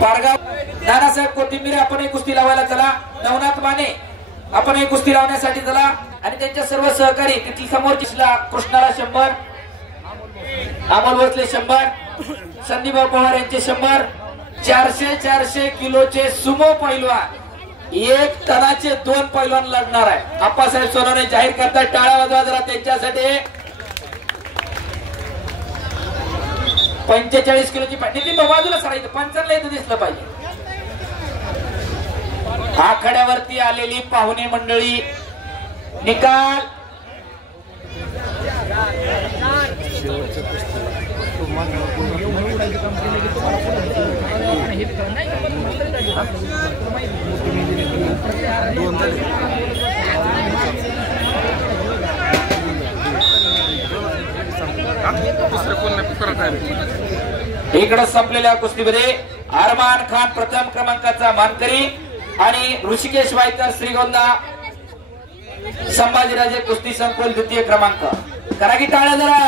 पारगाव नानासाहेब कोथिंबीर आपण कुस्ती लावायला चला. नवनाथ माने आपण कुस्ती लावण्यासाठी चला. आणि त्यांच्या सर्व सहकारी तिथली समोरची कृष्णाला 100, अमोल भोसले 100, संदीप पवार यांचे 100. 400 किलोचे सुमो पैलवान, 1 टनाचे 2 पैलवान लढणार आहे. आप्पासाहेब सोनवणे जाहीर करतात. टाळ्या वाजवा जरा त्यांच्यासाठी. 45 किलोची नितीन बाजूला सरायचं 55 इथं दिसलं पाहिजे. आखाड्यावरती आलेली पाहुणे मंडळी, निकाल इकडे संपलेल्या कुस्तीमध्ये अरमान खान प्रथम क्रमांकाचा मानकरी आणि ऋषिकेश वायकर श्रीगोंदा संभाजीराजे कुस्ती संकुल 2य क्रमांक. करा की टाळ्या जरा.